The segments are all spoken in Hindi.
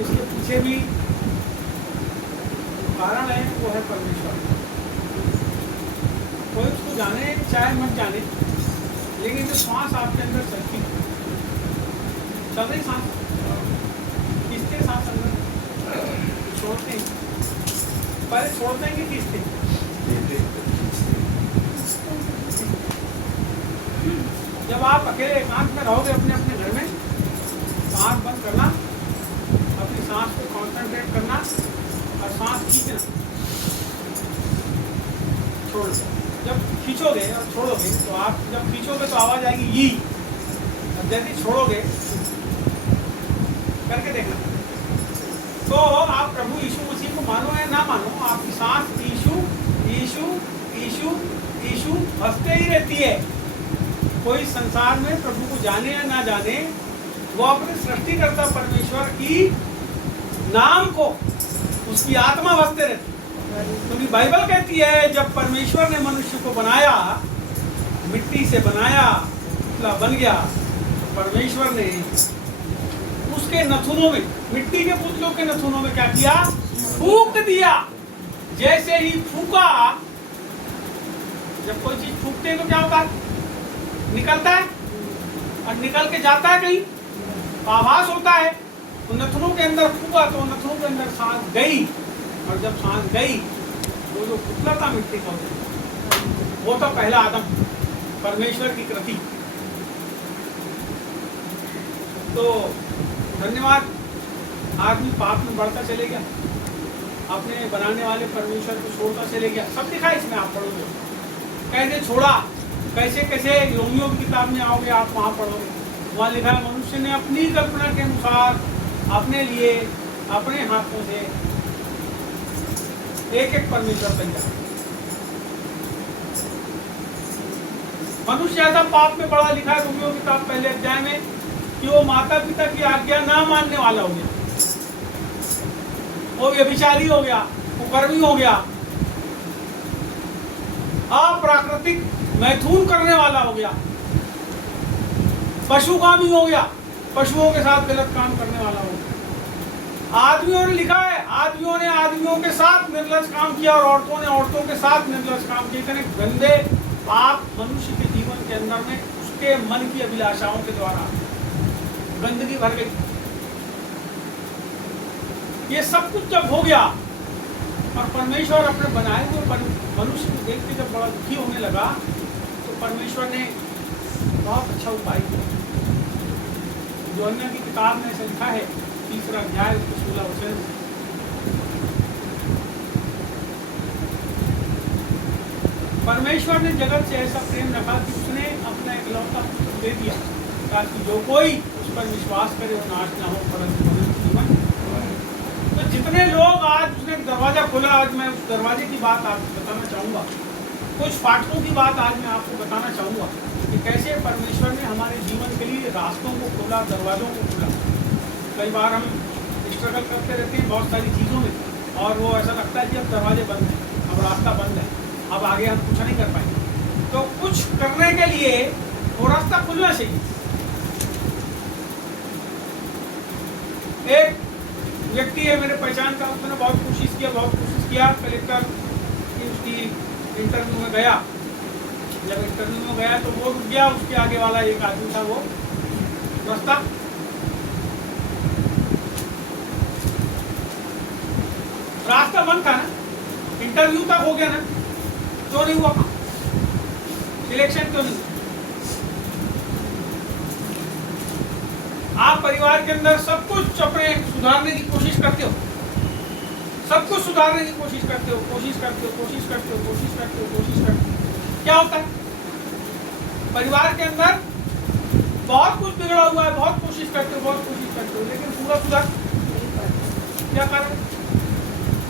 उसके पीछे भी कारण है, वो है परमेश्वर। कोई उसको जाने चाहे मत जाने, लेकिन जो सांस आपके अंदर चलती चल रही सांस, किसके सांस अंदर छोड़ते हैं, पहले छोड़ते हैं कि किसके? जब आप अकेले एकांत में रहोगे अपने अपने घर में, तो आँख बंद करना, अपनी सांस को कॉन्सेंट्रेट करना और सांस खींचना, छोड़ दो। जब खींचोगे और छोड़ोगे, तो आप जब खींचोगे तो आवाज आएगी ये, और जैसे छोड़ोगे करके देखना। तो आप प्रभु यीशु मसीह को मानो या ना मानो, आपकी सांस यीशु यीशु यीशु यीशु हंसते ही रहती है। कोई संसार में प्रभु को जाने या ना जाने, वो अपने सृष्टिकर्ता परमेश्वर की नाम को, उसकी आत्मा बसते रहती। क्योंकि बाइबल कहती है जब परमेश्वर ने मनुष्य को बनाया, मिट्टी से बनाया, पुतला बन गया, तो परमेश्वर ने उसके नथुनों में, मिट्टी के पुतलों के नथुनों में क्या किया? फूंक दिया। जैसे ही फूंका, जब कोई चीज फूंकते हैं तो क्या होता है? निकलता है और निकल के जाता है कहीं, आभास होता है। तो नथुनों के अंदर फूंका तो नथुनों के अंदर सांस गई, और जब सांस गई वो जो पुतला था मिट्टी का, वो था पहला आदम, परमेश्वर की कृति। तो धन्यवाद, आदमी पाप में बढ़ता चले गया, अपने बनाने वाले परमेश्वर को छोड़ता चले गया। सब लिखा है इसमें, आप पढ़ोगे कैसे छोड़ा, कैसे कैसे। रोमियो की किताब में आओगे आप, वहाँ पढ़ोगे, वहाँ लिखा है मनुष्य ने अपनी कल्पना के अनुसार अपने लिए अपने हाथों से एक एक परमेश्वर बन जाए। मनुष्य ऐसा पाप में पड़ा, लिखा है रोमियो की किताब पहले अध्याय में, कि वो माता पिता की आज्ञा ना मानने वाला हो गया, वो व्यभिचारी हो गया, वो कर्मी हो गया, अप्राकृतिक मैथुन करने वाला हो गया, पशुगामी हो गया, पशुओं के साथ गलत काम करने वाला हो गया। आदमियों ने लिखा है, आदमियों ने आदमियों के साथ निर्लज काम किया और औरतों ने औरतों के साथ निर्लज काम किया। इतने गंदे पाप मनुष्य के जीवन के अंदर में उसके मन की अभिलाषाओं के द्वारा गंदगी भर गई। ये सब कुछ जब हो गया और परमेश्वर अपने बनाए हुए मनुष्य को देख के जब बड़ा दुखी होने लगा, तो परमेश्वर ने बहुत अच्छा उपाय किया। यूहन्ना की किताब में ऐसा लिखा है, 3 अध्याय 16 वचन, परमेश्वर ने जगत से ऐसा प्रेम रखा कि उसने अपना इकलौता पुत्र दे दिया, ताकि जो कोई उस पर विश्वास करे वो नाश ना हो परंतु जीवन। तो जितने लोग आज उसने दरवाजा खोला, आज मैं उस दरवाजे की बात आपको बताना चाहूँगा। कुछ फाटकों की बात आज मैं आपको बताना चाहूँगा कि कैसे परमेश्वर ने हमारे जीवन के लिए रास्तों को खोला, दरवाजों को खोला। कई बार हम स्ट्रगल करते रहते हैं बहुत सारी चीज़ों में, और वो ऐसा लगता है कि अब दरवाजे बंद हैं, अब रास्ता बंद है, अब आगे हम कुछ नहीं कर पाएंगे। तो कुछ करने के लिए वो रास्ता खुलना चाहिए। एक व्यक्ति है मेरे पहचान का, उसने बहुत कोशिश किया, कलेक्टर की उसकी इंटरव्यू में गया। जब इंटरव्यू में गया तो वो रुक गया, उसके आगे वाला एक आदमी था, वो रास्ता बंद था ना, इंटरव्यू तक हो गया ना, क्यों नहीं हुआ सिलेक्शन, क्यों नहीं? आप परिवार के अंदर सब कुछ अपने सुधारने की कोशिश करते हो, सब कुछ सुधारने की कोशिश करते हो, क्या होता है? परिवार के अंदर बहुत कुछ बिगड़ा हुआ है, बहुत कोशिश करते हो, लेकिन पूरा सुधार क्या कारण?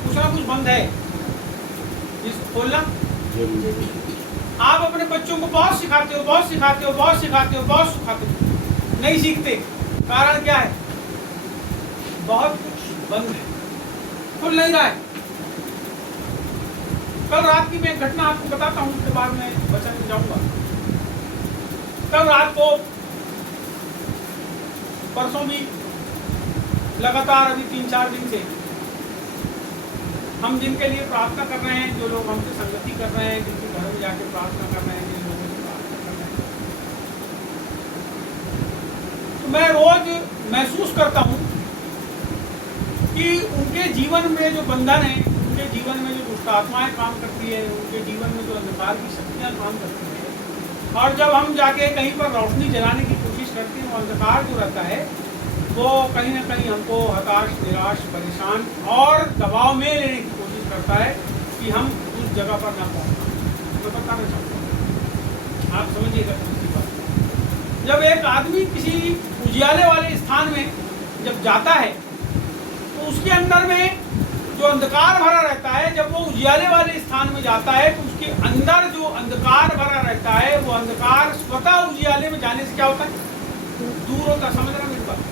कुछ ना कुछ बंद है जिसको खोलना। आप अपने बच्चों को बहुत सिखाते हो, नहीं सीखते। कारण क्या है? बहुत कुछ बंद है, खुल नहीं रहा है। कल रात की मैं एक घटना आपको बताता हूँ, उसके बाद मैं वचन में जाऊंगा। कल रात को, परसों भी लगातार अभी 3-4 दिन से हम जिनके लिए प्रार्थना कर रहे हैं, जो लोग हमसे संगति कर रहे हैं, जिनके घर में जाके प्रार्थना कर रहे हैं, जिन लोगों से प्रार्थना कर रहे हैं, तो मैं रोज महसूस करता हूँ कि उनके जीवन में जो बंधन है, उनके जीवन में जो दुष्ट आत्माएं काम करती है, उनके जीवन में जो अंधकार की शक्तियाँ काम करती है, और जब हम जाके कहीं पर रोशनी जलाने की कोशिश करते हैं, वो अंधकार जो रहता है वो कहीं ना कहीं हमको हताश, निराश, परेशान और दबाव में लेने की कोशिश करता है कि हम उस जगह पर ना पहुँच। मैं बताना चाहता हूँ, आप समझिएगा दूसरी बात। जब एक आदमी किसी उजियाले वाले स्थान में जब जाता है तो उसके अंदर में जो अंधकार भरा रहता है, जब वो उजियाले वाले स्थान में जाता है तो उसके अंदर जो अंधकार भरा रहता है, वो अंधकार स्वतः उजियाले में जाने से क्या होता है, दूर होता है। समझ रहे मेरी बात?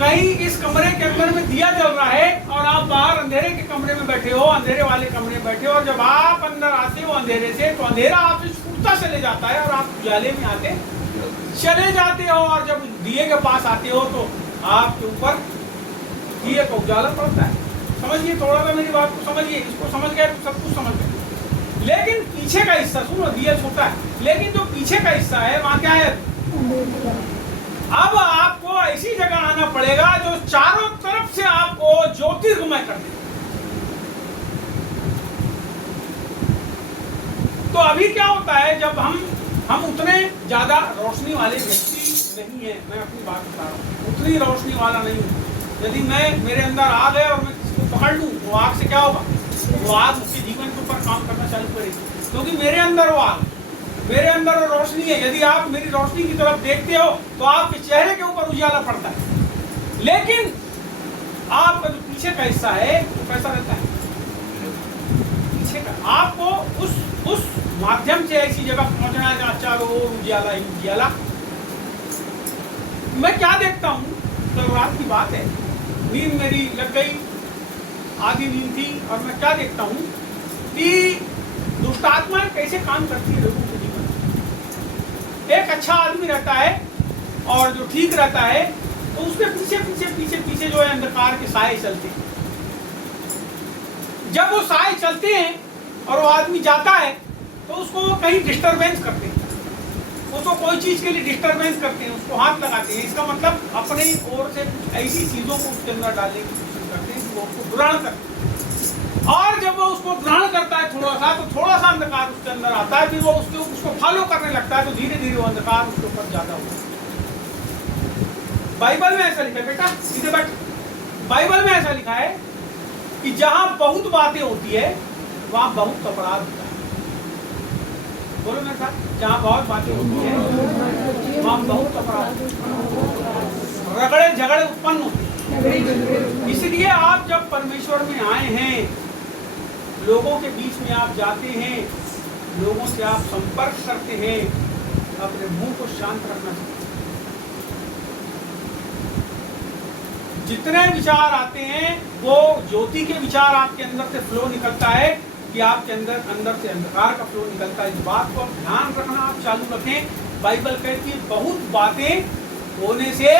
कहीं इस कमरे के अंदर में दिया जल रहा है और आप बाहर अंधेरे के कमरे में बैठे हो, अंधेरे वाले कमरे में बैठे हो, और जब आप अंदर आते हो अंधेरे से तो अंधेरा आपसे छूटता चले जाता है और आप उजाले में आते चले जाते हो, और जब दिए के पास आते हो तो आपके ऊपर दिए का उजाला पड़ता है। समझिए, थोड़ा सा मेरी बात को समझिए, इसको समझ गए तो सब कुछ समझ गए। लेकिन पीछे का हिस्सा, सुनो, दिया छोटा है लेकिन जो पीछे का हिस्सा है वहां क्या है? अब आपको ऐसी जगह आना पड़ेगा जो चारों तरफ से आपको ज्योतिर्मय कर दे। तो अभी क्या होता है, जब हम उतने ज्यादा रोशनी वाले व्यक्ति नहीं है, मैं अपनी बात बता रहा हूँ, उतनी रोशनी वाला नहीं हूँ। यदि मेरे अंदर आग है और मैं किसी को पकड़ लूँ, वो आग से क्या होगा, वो आग उसके जीवन के ऊपर काम करना चालू करेगी, क्योंकि मेरे अंदर वो आग, मेरे अंदर वो रोशनी है। यदि आप मेरी रोशनी की तरफ देखते हो तो आपके चेहरे के ऊपर उजाला पड़ता है। लेकिन आपका जो पीछे का हिस्सा है वो कैसा रहता है? पीछे का आपको उस माध्यम से ऐसी जगह पहुंचना है जहाँ चारों ओर उजाला ही उजाला। मैं क्या देखता हूँ, कल रात की बात है, नींद मेरी लग गई, आधी नींद थी, और मैं क्या देखता हूँ कि दुष्ट आत्माएं कैसे काम करती है लोगों के जीवन। एक अच्छा आदमी रहता है और जो ठीक रहता है तो उसके पीछे पीछे पीछे पीछे जो है अंधकार के साए चलते हैं। जब वो साए चलते हैं और वो आदमी जाता है तो उसको कहीं डिस्टरबेंस करते हैं, उसको कोई चीज के लिए डिस्टरबेंस करते हैं, उसको हाथ लगाते हैं। इसका मतलब अपने ओर से कुछ ऐसी चीजों को उसके अंदर डालने की कोशिश करते हैं कि वो उसको ग्रहण करते हैं, और जब वो उसको ग्रहण करता है थोड़ा सा, तो थोड़ा सा अंधकार उसके अंदर आता है, फिर वो उसको फॉलो करने लगता है, तो धीरे धीरे वो अंधकार उसके ऊपर ज्यादा होता है। बाइबल में ऐसा लिखा है, बेटा सीधे बैठ, बाइबल में ऐसा लिखा है कि जहां बहुत बातें होती है वहां बहुत अपराध होता है। बोलो मेरे साथ, जहां बहुत बातें होती है वहां बहुत अपराध, रगड़े झगड़े उत्पन्न होते हैं। इसलिए आप जब परमेश्वर में आए हैं, लोगों के बीच में आप जाते हैं, लोगों से आप संपर्क करते हैं, अपने मुंह को शांत रखना चाहिए। जितने विचार आते हैं वो ज्योति के विचार आपके अंदर से फ्लो निकलता है कि आपके अंदर से अंधकार का फ्लो निकलता है। इस बात को आप ध्यान रखना, आप चालू रखें। बाइबल कहती है बहुत बातें होने से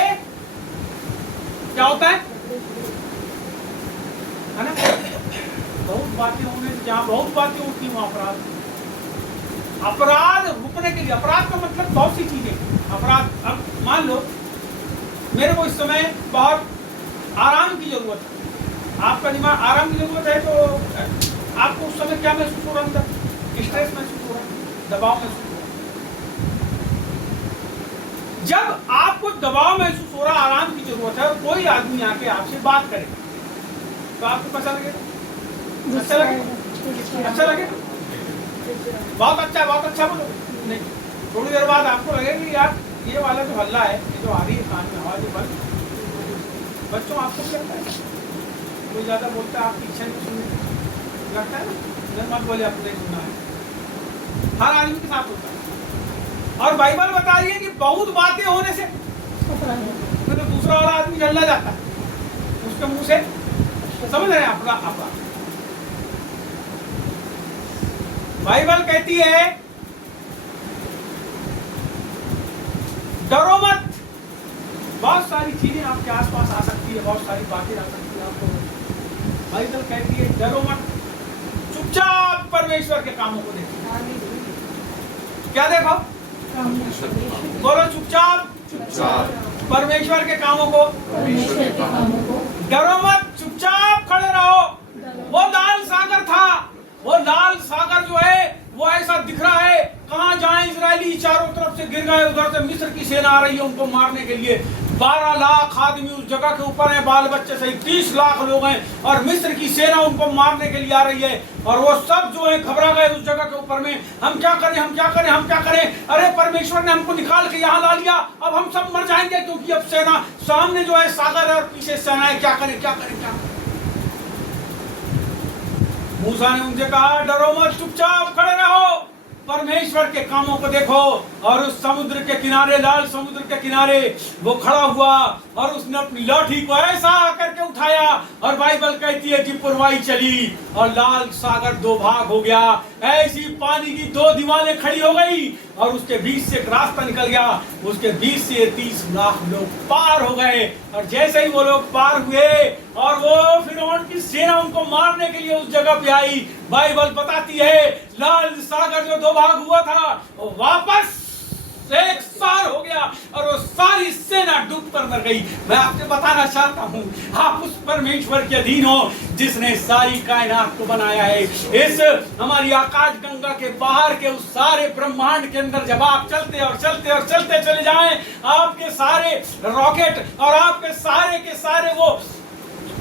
क्या होता है ना? बहुत बातें होने से, जहां बहुत बातें होती है वहां अपराध रुकने के लिए, अपराध का मतलब बहुत सी चीजें। अपराध, अब मान लो मेरे को इस समय बहुत आराम की जरूरत है, आपका दिमाग आराम की जरूरत है, तो आपको उस समय क्या महसूस हो रहा है? स्ट्रेस महसूस हो रहा है, दबाव महसूस हो रहा है। जब आपको दबाव महसूस हो रहा है, आराम की जरूरत है, और कोई आदमी आके आपसे बात करे तो आपको कैसा लगेगा? अच्छा लगेगा? अच्छा लगेगा? बहुत अच्छा बोलो। नहीं, थोड़ी देर बाद आपको लगेगा कि यार ये वाला जो हल्ला है, ये जो आ रही है कान में आवाज, बंद। बच्चों आपको क्या लगता है? कोई ज्यादा बोलता है आपकी इच्छा नहीं सुनने लगता है ना? मत बोले आपको नहीं सुनना है, हर आदमी के साथ होता है। और बाइबल बता रही है कि बहुत बातें होने से तो दूसरा वाला आदमी जल्ला जाता है, उसके मुंह से, समझ रहे हैं? अपना बाइबल कहती है डरो मत। बहुत सारी चीजें आपके आसपास आ सकती सकती है, बहुत सारी बातें आ सकती है आपको। बाइबल कहती है डरो मत, चुपचाप परमेश्वर के कामों को देखो। क्या देखो? बोलो चुपचाप परमेश्वर के कामों को। डरो मत, चुपचाप खड़े रहो। वो लाल सागर था, वो लाल सागर जो है वो ऐसा दिख रहा है, कहां जाएं इजरायली, चारों तरफ से गिर गए। उधर से मिस्र की सेना आ रही है उनको मारने के लिए। 12 लाख आदमी उस जगह के ऊपर हैं, बाल बच्चे सहित 30 लाख लोग हैं, और मिस्र की सेना उनको मारने के लिए आ रही है। और वो सब जो है घबरा गए उस जगह के ऊपर में, हम क्या करें, हम क्या करें, हम क्या करें। अरे परमेश्वर ने हमको निकाल के यहाँ ला लिया, अब हम सब मर जाएंगे, क्योंकि अब सेना सामने जो है सागर है और पीछे सेना है। क्या करें, क्या करें, क्या करें। मूसा ने उनसे कहा डरो मत, चुपचाप खड़े रहो, परमेश्वर के कामों को देखो। और उस समुद्र के किनारे, लाल समुद्र के किनारे वो खड़ा हुआ और उसने अपनी लाठी को ऐसा करके उठाया, और बाइबल कहती है कि पुरवाई चली और लाल सागर 2 भाग हो गया। ऐसी पानी की 2 दीवारें खड़ी हो गई और उसके बीच से एक रास्ता निकल गया, उसके बीच से 30 लाख लोग पार हो गए। और जैसे ही वो लोग पार हुए और वो फिरौन की सेना उनको मारने के लिए उस जगह पे आई, बाइबल बताती है लाल सागर जो 2 भाग हुआ था वो वापस एक सार हो गया और वो सारी सेना डूब कर मर गई। मैं आपको बताना चाहता हूँ, आप उस परमेश्वर के अधीन हो जिसने सारी कायनात को बनाया है। इस हमारी आकाश गंगा के बाहर के उस सारे ब्रह्मांड के अंदर जब आप चलते और चलते और चलते चले जाएं, आपके सारे रॉकेट और आपके सारे के सारे वो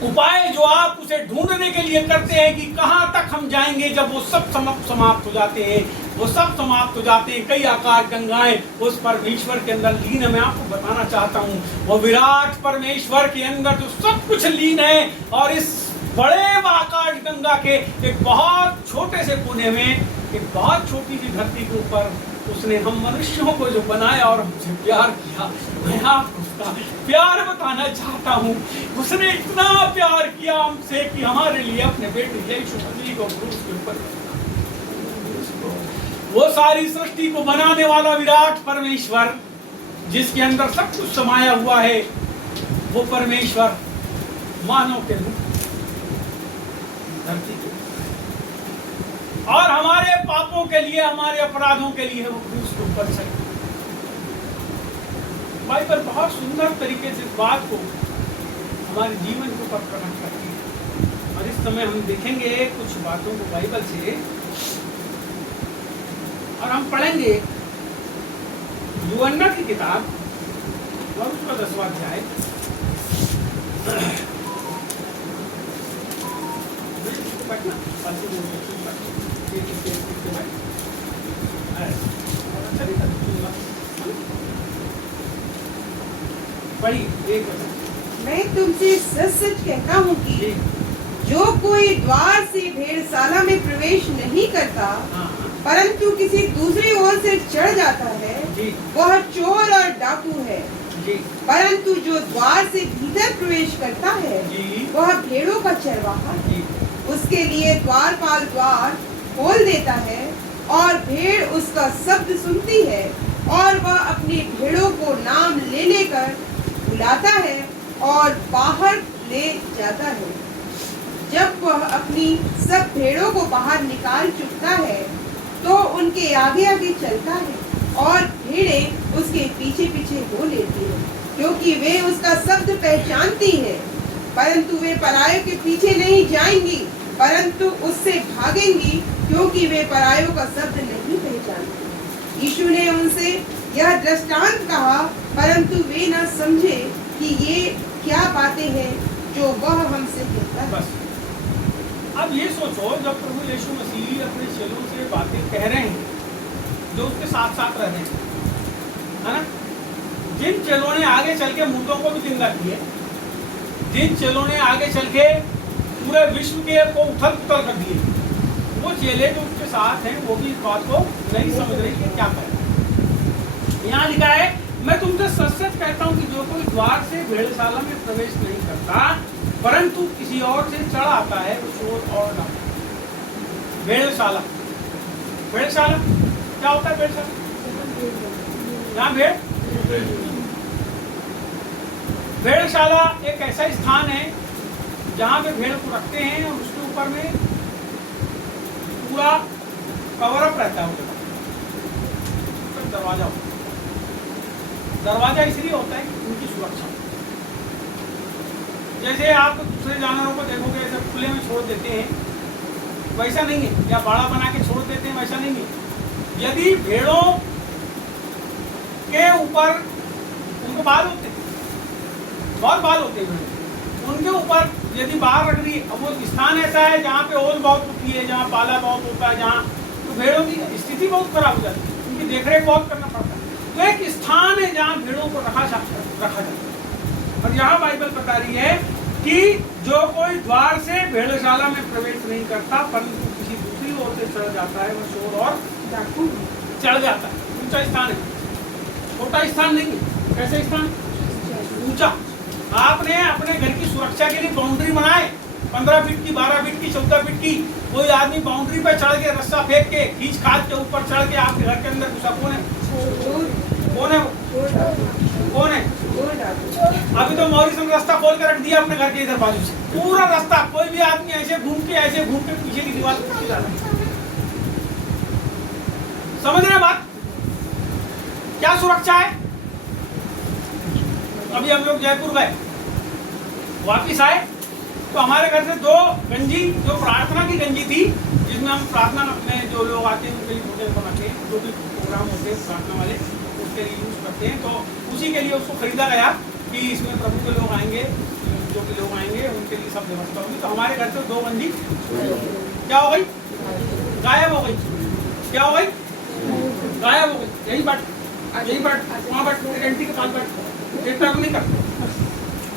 उपाय जो आप उसे ढूंढने के लिए करते हैं कि कहां तक हम जाएंगे, जब वो सब समाप्त हो जाते हैं, वो सब समाप्त हो जाते हैं। कई आकाश गंगाएं उस परमेश्वर के अंदर लीन है। मैं आपको बताना चाहता हूं, वो विराट परमेश्वर के अंदर जो सब कुछ लीन है, और इस बड़े आकाश गंगा के एक बहुत छोटे से कोने में, एक बहुत छोटी सी धरती के ऊपर उसने हम मनुष्यों को जो बनाया और हमसे प्यार किया। मैं आपको उसका प्यार बताना चाहता हूँ। उसने इतना प्यार किया हमसे कि हमारे लिए अपने बेटे यीशु मसीह को क्रूस के ऊपर, वो सारी सृष्टि को बनाने वाला विराट परमेश्वर जिसके अंदर सब कुछ समाया हुआ है, वो परमेश्वर मानव के रूप धरती के और हमारे पापों के लिए, हमारे अपराधों के लिए वो क्रूस के ऊपर चले। बाइबल बहुत सुंदर तरीके से इस बात को हमारे जीवन के ऊपर प्रकट करती है। और इस समय हम देखेंगे कुछ बातों को बाइबल से, और हम पढ़ेंगे यूहन्ना की किताब और उसका 10वां अध्याय। मैं तुमसे सच सच कहता हूँ कि जो कोई द्वार से भेड़शाला में प्रवेश नहीं करता परंतु किसी दूसरी ओर से चढ़ जाता है, वह चोर और डाकू है। परंतु जो द्वार से भीतर प्रवेश करता है वह भेड़ों का चरवाहा है। उसके लिए द्वारपाल द्वार खोल देता है और भेड़ उसका शब्द सुनती है और वह अपनी भेड़ों को नाम ले लेकर बुलाता है और बाहर ले जाता है। जब वह अपनी सब भेड़ों को बाहर निकाल चुकता है तो उनके आगे आगे चलता है और भेड़ें उसके पीछे पीछे हो लेती है, क्योंकि वे उसका शब्द पहचानती है। परंतु वे परायों के पीछे नहीं जाएंगी परंतु उससे भागेंगी, क्योंकि वे परायों का शब्द नहीं पहचानती। यीशु ने उनसे यह दृष्टांत कहा, परंतु वे न समझे कि ये क्या बातें हैं जो वह हमसे कहता है। बस अब ये सोचो, जब प्रभु यीशु मसीह अपने चेलों से बातें कह रहे हैं जो उसके साथ साथ रह रहे हैं, है ना, जिन चेलों ने आगे चल के मुर्दों को भी जिंदा किए, जिन चेलों ने आगे चल के पूरे विश्व के को उथल पुथल कर दिए, वो चेले जो उसके साथ हैं वो भी इस बात को नहीं समझ रहे कि क्या करें। यहाँ लिखा है, मैं तुमसे सच सच कहता हूँ कि जो कोई द्वार से भेड़शाला में प्रवेश नहीं करता परंतु किसी और से चढ़ आता है वो चोर और डाकू। भेड़शाला, भेड़शाला क्या होता है? भेड़शाला यहाँ भेड़ भेड़शाला एक ऐसा स्थान है जहाँ पे भेड़ को रखते हैं और उसके ऊपर में पूरा कवर अप रहता है। तो दरवाजा होता है। दरवाजा इसलिए होता है कि उनकी सुरक्षा। जैसे आप दूसरे जानवरों को देखोगे ऐसे खुले में छोड़ देते हैं, वैसा नहीं है, या बाड़ा बना के छोड़ देते हैं, वैसा नहीं है। यदि भेड़ों के ऊपर उनको बाल होते हैं, बहुत बाल होते हैं, उनके ऊपर यदि बाहर रख दी, अब वो स्थान ऐसा है जहाँ पे ओल बहुत होती है, जहाँ पाला बहुत होता है, जहाँ तो भेड़ों की स्थिति बहुत खराब हो जाती है, उनकी देखरेख बहुत करना पड़ता है। तो एक स्थान है जहाँ भेड़ों को रखा जाता है। और यहाँ बाइबल बता रही है कि जो कोई द्वार से भेड़शाला में प्रवेश नहीं करता परंतु किसी दूसरी ओर से चढ़ जाता है, वह चोर और डाकू चढ़ जाता है। ऊंचा स्थान है, छोटा स्थान नहीं है। कैसे स्थान? ऊंचा। आपने अपने घर की सुरक्षा के लिए बाउंड्री बनाए, 15 फीट की, 12 फीट की, 14 फीट की। कोई आदमी बाउंड्री पर चढ़ के रस्सा फेंक के खींच खाच के ऊपर चढ़ के आपके घर के अंदर घुसा, कौन है? कौन है? कौन है? अभी तो मॉरिसन रास्ता खोल के रख दिया अपने घर के इधर बाजू से, पूरा रास्ता। कोई भी आदमी ऐसे घूम के पीछे की दीवार पे जा रहा है। समझ रहे हैं बात? क्या सुरक्षा है? अभी हम लोग जयपुर गए, वापिस आए तो हमारे घर से 2 गंजी, जो प्रार्थना की गंजी थी, जिसमें हम प्रार्थना में जो लोग आते हैं उनके लिए भोजन बनाते हैं, जो भी प्रोग्राम होते हैं प्रार्थना वाले उसके लिए यूज करते हैं, तो उसी के लिए उसको खरीदा गया कि इसमें प्रभु के लोग आएंगे, जो भी लोग आएंगे उनके लिए सब व्यवस्था होगी। तो हमारे घर से 2 गंजी क्या हो गई? गायब हो गई। क्या हो गई? गायब हो गई। यही बात वहाँ बट एंटी के पास बैठ नहीं करते,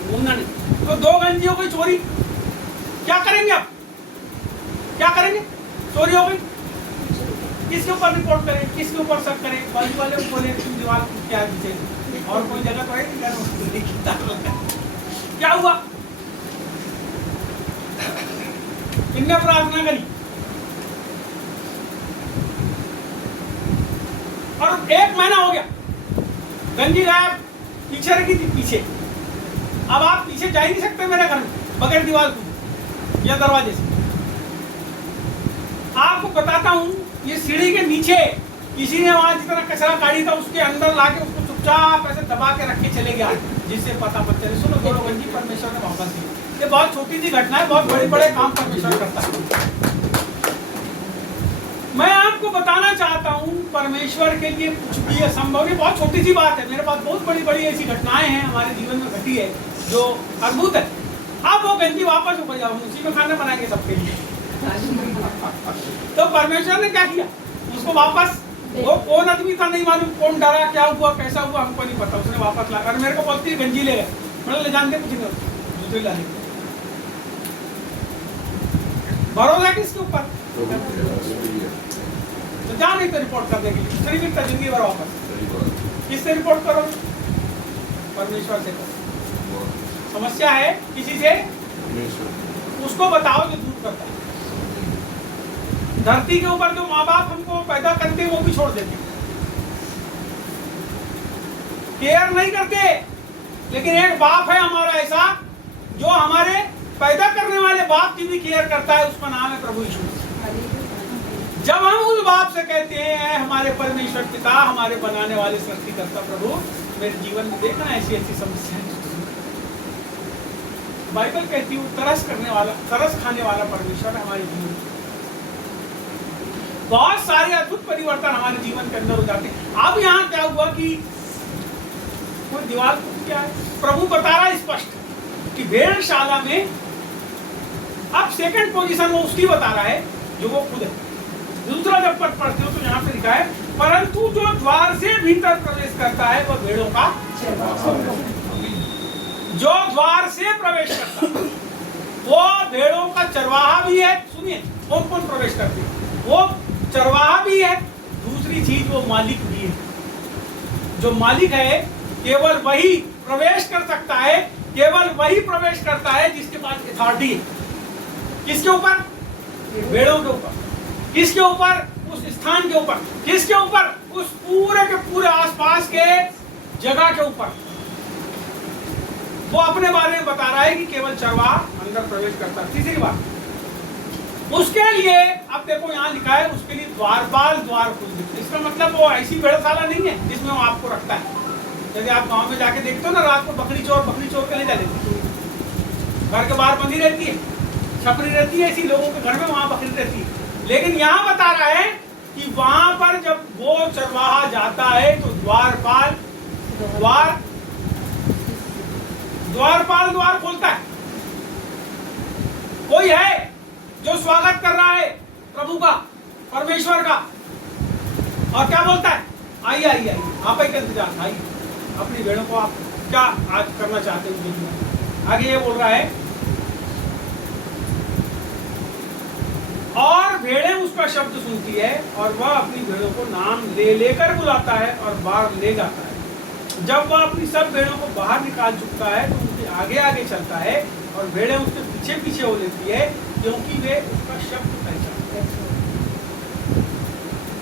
घूमना नहीं। तो 2 गंजियों की चोरी, क्या करेंगे आप? क्या करेंगे? चोरी हो गई, किसके ऊपर रिपोर्ट करें, किसके ऊपर शक करें? बाजू वाले को बोले दीवार क्या है, और कोई जगह तो है नहीं। क्या हुआ? इनने प्रार्थना करी और 1 महीना हो गया, गंजी गायब, पीछे रखी थी पीछे। अब आप पीछे जा ही नहीं सकते मेरे घर में बगैर दीवार को या दरवाजे से। आपको बताता हूँ, ये सीढ़ी के नीचे किसी ने वहां जितना कचरा काढ़ी था उसके अंदर लाके उसको चुपचाप ऐसे दबा के रख के चले गया, जिससे पता मत चले। सुनो, 2 गंजी परमेश्वर ने वापस दी। ये बहुत छोटी सी घटना है, बहुत बड़े बड़े काम परमेश्वर करता है। मैं आपको बताना चाहता हूँ, परमेश्वर के लिए कुछ भी असंभव नहीं। बहुत छोटी सी बात है, मेरे पास बहुत बड़ी बड़ी ऐसी घटनाएं हैं हमारे जीवन में घटी है जो अद्भुत है। अब वो गंजी वापस ऊपर जाओ, उसी में खाना बनाएंगे सबके लिए। तो परमेश्वर ने क्या किया? उसको वापस, वो कौन आदमी था नहीं मालूम, कौन डरा, क्या हुआ, कैसा हुआ, हमको नहीं पता, उसने वापस ला। और मेरे को बोलती गंजी ले गए, मैंने ले जानते कुछ नहीं, दूसरी ला ली। भरोसा किसके ऊपर? तो जा नहीं तो रिपोर्ट कर देगी, दूसरी भी जिंदगी भर वापस। किससे रिपोर्ट करो? परमेश्वर से करो। समस्या है किसी से, उसको बताओ जो दूर करता है। धरती के ऊपर जो माँ बाप हमको पैदा करते हैं वो भी छोड़ देते, केयर नहीं करते। लेकिन एक बाप है हमारा ऐसा जो हमारे पैदा करने वाले बाप की भी केयर करता है, उसका नाम है प्रभु यीशु। जब हम उस बाप से कहते हैं, हमारे परमेश्वर पिता, हमारे बनाने वाले सृष्टिकर्ता प्रभु, मेरे जीवन में देखना ऐसी ऐसी समस्याएं, बाइबल कहती हूँ तरस करने वाला, तरस खाने वाला परमेश्वर हमारे जीवन में। बहुत सारे अद्भुत परिवर्तन हमारे जीवन के अंदर हो जाते हैं। अब यहाँ क्या हुआ कि कोई दीवार क्या है, प्रभु बता रहा है स्पष्ट कि भेड़शाला में अब सेकंड पोजीशन वो उसकी बता रहा है जो वो खुद है। दूसरा जब पद पढ़ते हो तो यहाँ पे लिखा है, परंतु जो द्वार से भीतर प्रवेश करता है वह भेड़ों का जो द्वार से प्रवेश करता है वो भेड़ों का चरवाहा भी है। सुनिए, कौन कौन प्रवेश करते हैं? वो चरवाहा भी है, दूसरी चीज वो मालिक भी है। जो मालिक है केवल वही प्रवेश कर सकता है, केवल वही प्रवेश करता है जिसके पास अथॉरिटी है। किसके ऊपर? भेड़ों के ऊपर। किसके ऊपर? उस स्थान के ऊपर। किसके ऊपर? उस पूरे के पूरे आसपास के जगह के ऊपर। वो अपने बारे में बता रहा है कि केवल चरवाहा अंदर प्रवेश करता है। तीसरी बात, उसके लिए अब देखो यहाँ लिखा है, उसके लिए द्वारपाल द्वार खोल देते। इसका मतलब वो ऐसी भेड़शाला नहीं है जिसमें वो आपको रखता है। जैसे आप गांव में जाके देखते हो ना, रात को बकरी चोर के ले जा लेते, घर के बाहर बंधी रहती है, छपरी रहती है, ऐसी लोगों के घर में वहां बकरी रहती है। लेकिन यहाँ बता रहा है कि वहां पर जब वो चरवाहा जाता है तो द्वारपाल द्वार खोलता है। कोई है जो स्वागत कर रहा है प्रभु का, परमेश्वर का, और क्या बोलता है, आइए आइए आइए, आप ही का इंतजार, आइए अपनी भेड़ों को आप क्या आज करना चाहते हो जीवन में। आगे ये बोल रहा है, और भेड़ें उसका शब्द सुनती है और वह अपनी भेड़ों को नाम ले लेकर बुलाता है और बाहर ले जाता है। जब वह अपनी सब भेड़ों को बाहर निकाल चुका है तो उनके आगे आगे चलता है और भेड़ें उसके पीछे पीछे हो लेती है, क्योंकि वे उसका शब्द पहचानते हैं।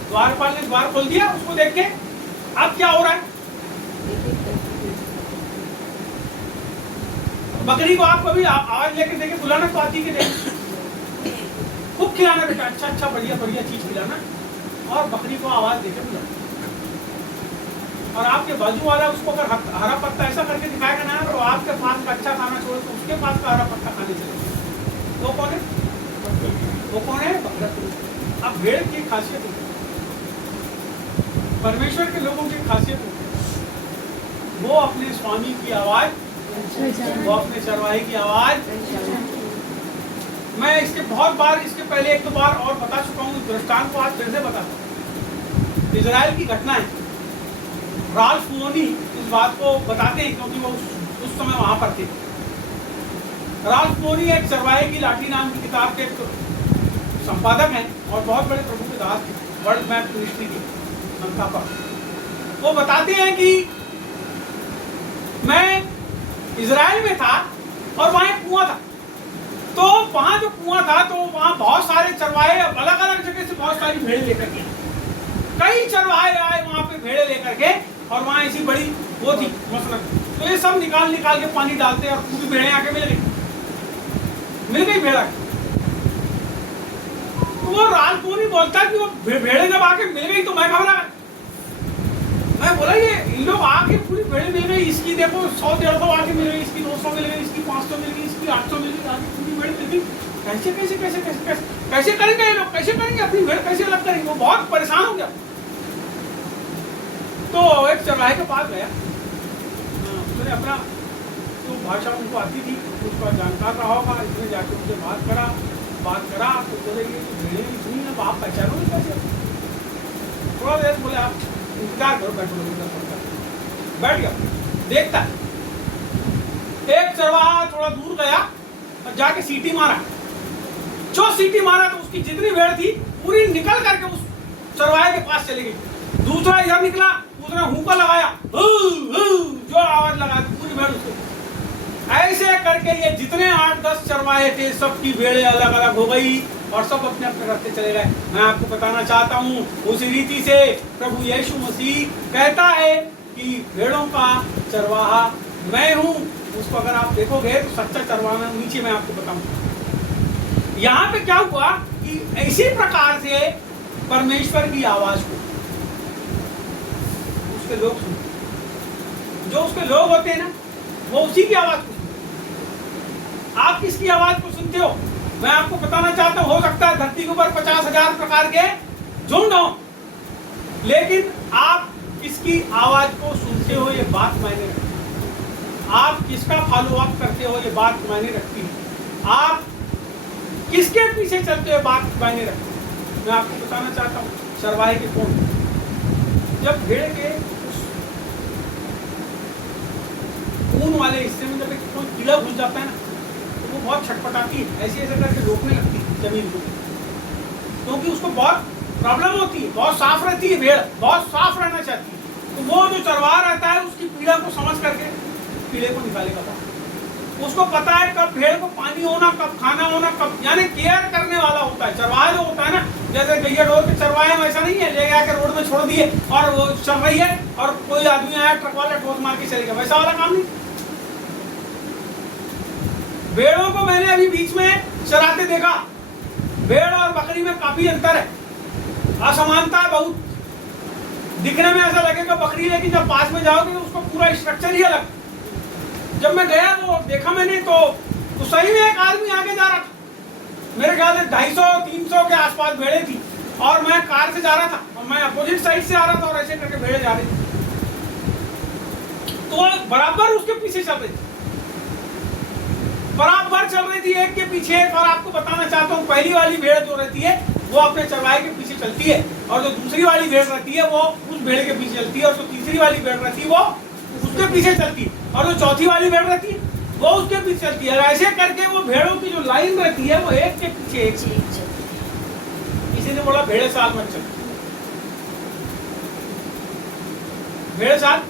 द्वारपाल ने द्वार खोल दिया उसको देख के। अब क्या हो रहा है, बकरी को आप कभी आवाज लेकर देखे बुलाना तो आती कि नहीं, खूब खिलाना बेटा, अच्छा अच्छा बढ़िया बढ़िया चीज खिलाना, और बकरी को आवाज देकर बुलाना। और आपके बाजू वाला उसको अगर हरा पत्ता ऐसा करके दिखाएगा ना, तो आपके पास का अच्छा खाना छोड़ तो उसके पास का हरा पत्ता खाने चलेगा। वो कौन है, वो कौन है, बकरा। अब भेड़ की खासियत होती है, परमेश्वर के लोगों की खासियत होती है, वो अपने स्वामी की आवाज, वो अपने चरवाहे की आवाज। मैं इसके बहुत बार, इसके पहले एक दो बार और बता चुका हूँ, दृष्टांत को आज फिर से बताता हूँ। इजराइल की घटना है, राल्फ मोनी इस बात को बताते हैं क्योंकि वो उस समय वहां पर थे। राल्फ मोनी एक चरवाहे की लाठी नाम की किताब के संपादक हैं और बहुत बड़े प्रभु के दास थे, वर्ल्ड मैप मिनिस्ट्री के संस्थापक। वो बताते हैं कि मैं इजराइल में था और वहां एक कुआं था, तो वहां जो कुआं था तो वहां बहुत सारे चरवाहे अलग अलग जगह से बहुत सारी भेड़ लेकर के, कई चरवाहे आए वहां पे भेड़े लेकर के, और वहां ऐसी बड़ी वो थी मसलक, तो ये सब निकाल के पानी डालते और पूरी भेड़ें आके मिल गई भेड़ा। तो वो रात को नहीं बोलता कि वो भेड़े जब आके मिल गई तो मैं घबरा, मैं बोला ये इन लोग आके पूरी भेड़े मिल गई, इसकी देखो 100-150 आके मिल गई, इसकी 900 मिल गई, इसकी 500 मिल गई, इसकी 800 मिल गई, आगे पूरी भेड़ मिल गई। कैसे कैसे कैसे कैसे कैसे कैसे करेंगे ये लोग, कैसे करेंगे अपनी भेड़, कैसे अलग करेंगे। वो बहुत परेशान हो गया। तो एक चरवाहे के पास गया, उसने अपना जो भाषा उनको आती थी उसका जानकार रहा होगा, इसने जाके उनसे बात करा तो बोले ये भेड़ें इतनी अब आप पहचानोगे कैसे। थोड़ा देर बोले आप इंतजार करो, बैठ गया, देखता है। एक चरवाहा थोड़ा दूर गया और जाके सीटी मारा, जो सीटी मारा तो उसकी जितनी भेड़ थी पूरी निकल करके उस चरवाहे के पास चली गई। दूसरा इधर निकला, उसने हुक्का लगाया, जो आवाज लगा पूरी भेड़ उसको। ऐसे करके ये जितने 8-10 चरवाहे थे सबकी भेड़ें अलग अलग हो गई और सब अपने अपने रास्ते चले गए। मैं आपको बताना चाहता हूँ उसी रीति से प्रभु यीशु मसीह कहता है कि भेड़ों का चरवाहा मैं हूँ। उसको अगर आप देखोगे तो सच्चा चरवाहा नीचे मैं आपको बताऊंगा। यहाँ पे क्या हुआ कि इसी प्रकार से परमेश्वर की आवाज को उसके लोग सुनते, जो उसके लोग होते हैं ना वो उसी की आवाज को। आप किसकी आवाज को सुनते हो? मैं आपको बताना चाहता हूं, हो सकता है धरती के ऊपर 50,000 प्रकार के झुंड हो, लेकिन आप किसकी आवाज को सुनते हो ये बात मायने रखती है। आप किसका फॉलो अप करते हो ये बात मायने रखती है। आप किसके पीछे चलते हो बात मायने रखती है। मैं आपको बताना चाहता हूँ चरवाहे के कौन, जब भेड़ के ऊन वाले हिस्से में जब कोई कीड़ा घुस जाता है ना तो वो बहुत छटपटाती है, ऐसे ऐसे करके रोकने लगती है जमीन को, क्योंकि उसको बहुत प्रॉब्लम होती है। बहुत साफ रहती है भेड़, बहुत साफ रहना चाहती है, तो वो जो चरवाहा रहता है उसकी पीड़ा को समझ करके कीड़े को निकालेगा बाहर। उसको पता है कब भेड़ को पानी होना, कब खाना होना, कब, यानी केयर करने वाला होता है चरवाहा जो होता है ना। जैसे गैया ढोर के चरवाहे वैसा नहीं है, ले आके रोड में छोड़ दिए और वो चल रही है और कोई आदमी आया ट्रक वाला ठोक मार के चले गया, वैसा वाला काम नहीं। भेड़ों को मैंने अभी बीच में चराते देखा। भेड़ और बकरी में काफी अंतर है, असमानता है बहुत। दिखने में ऐसा लगेगा बकरी, लेकिन जब पास में जाओगे तो उसका पूरा स्ट्रक्चर ही अलग। जब मैं गया तो देखा मैंने तो सही में एक आदमी आगे जा रहा था, मेरे ख्याल से 250-300 के आसपास भेड़े थी, और मैं कार से जा रहा था और मैं अपोजिट साइड से आ रहा था और ऐसे करके भेड़े जा रही थी, तो बराबर उसके पीछे चल रही थी, बराबर चल रही थी एक के पीछे एक। और आपको बताना चाहता हूँ, पहली वाली भेड़ जो रहती है वो अपने चरवाहे के पीछे चलती है, और जो दूसरी वाली भेड़ रहती है वो उस भेड़ के पीछे चलती है, और जो तीसरी वाली भेड़ रहती है वो उसके पीछे चलती है, और जो चौथी वाली भेड़ रहती है वो उसके पीछे चलती है। ऐसे करके वो भेड़ों की जो लाइन रहती है वो एक के पीछे एक चलती है। किसी ने बोला भेड़े साथ मत चल, भेड़े साथ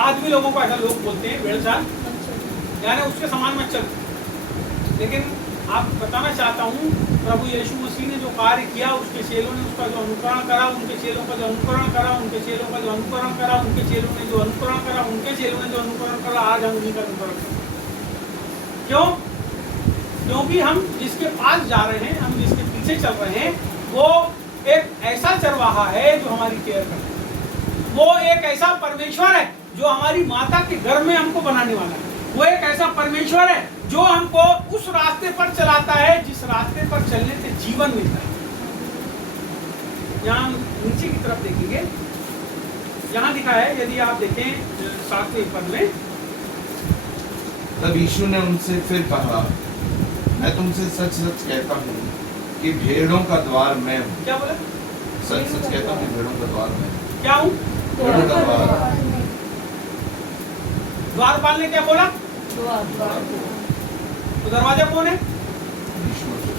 आदमी लोगों को ऐसा लोग बोलते हैं, भेड़े साथ यानी उसके समान मत चल। लेकिन आप बताना चाहता हूँ, प्रभु यीशु मसीह ने जो कार्य किया, उसके चेलों ने उसका जो अनुकरण करा, उनके चेलों का जो अनुकरण करा, उनके चेलों का जो अनुकरण करा, उनके चेलों ने जो अनुकरण करा, उनके चेलों ने जो अनुकरण करा, आज हम उन्हीं का अनुकरण करें। क्यों? क्योंकि हम जिसके पास जा रहे हैं, हम जिसके पीछे चल रहे हैं, वो एक ऐसा चरवाहा है जो हमारी केयर करता है। वो एक ऐसा परमेश्वर है जो हमारी माता के घर में हमको बनाने वाला है। वो एक ऐसा परमेश्वर है जो हमको उस रास्ते पर चलाता है जिस रास्ते पर चलने से जीवन मिलता है। यहाँ नीचे की तरफ देखेंगे, यहाँ लिखा है, यदि आप देखें 7वें पद में, तब यीशु ने उनसे फिर कहा, मैं तुमसे सच सच कहता हूँ कि भेड़ों का द्वार मैं हूँ। क्या बोला? सच सच कहता हूँ कि भेड़ों का द्वार मैं हूँ। क्या हूँ? भेड़ों का द्वार। द्वारपाल ने क्या बोला? तो दरवाजा कौन है? यीशु मसीह।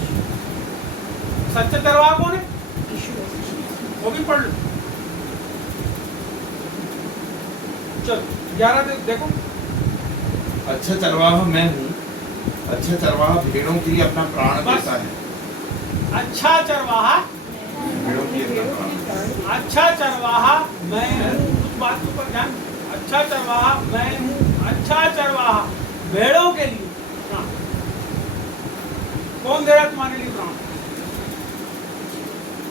सच्चा दरवाजा कौन है? वो भी पढ़ लो। चलो 11 देखो। अच्छा चरवाहा मैं हूँ, अच्छा चरवाहा भेड़ों के लिए अपना प्राण देता है। अच्छा चरवाहा भेड़ों के लिए अपना प्राण। अच्छा चरवाहा मैं हूँ, उस बात के ऊपर ध्यान। अच्छा चरवाहा मैं हूँ, अच्छा चरवाहा भेड़ों के लिए प्राण। कौन दे रहा तुम्हारे लिए प्राण?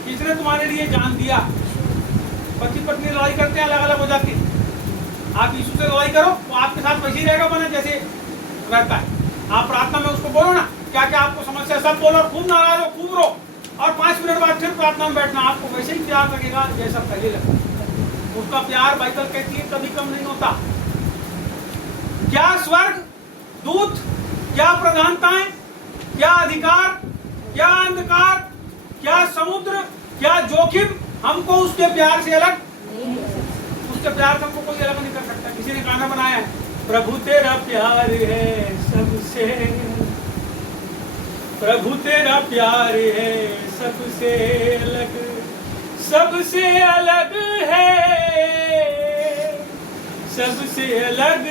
किसने तुम्हारे लिए जान दिया? पति पत्नी लड़ाई करते हैं, अलग अलग हो जाती है। आप यीशु से लड़ाई करो, वो आपके साथ वैसे ही रहेगा बना जैसे रहता है। आप प्रार्थना में उसको बोलो ना, क्या क्या आपको समस्या, सब बोलो, खूब नाराज हो, खूब रो, और 5 मिनट बाद फिर प्रार्थना में बैठना, आपको वैसे ही प्यार लगेगा जैसा पहले लगता। उसका प्यार बाइबल कहती है कभी कम नहीं होता। क्या स्वर्ग, दूत, क्या प्रधानताएं, क्या अधिकार, क्या अंधकार, क्या समुद्र, क्या जोखिम हमको उसके प्यार से अलग, उसके प्यार से हमको कोई अलग नहीं कर सकता। किसी ने गाना बनाया है, प्रभु तेरा प्यार है सबसे, प्रभु तेरा प्यार है सबसे अलग, सबसे अलग है, सबसे अलग।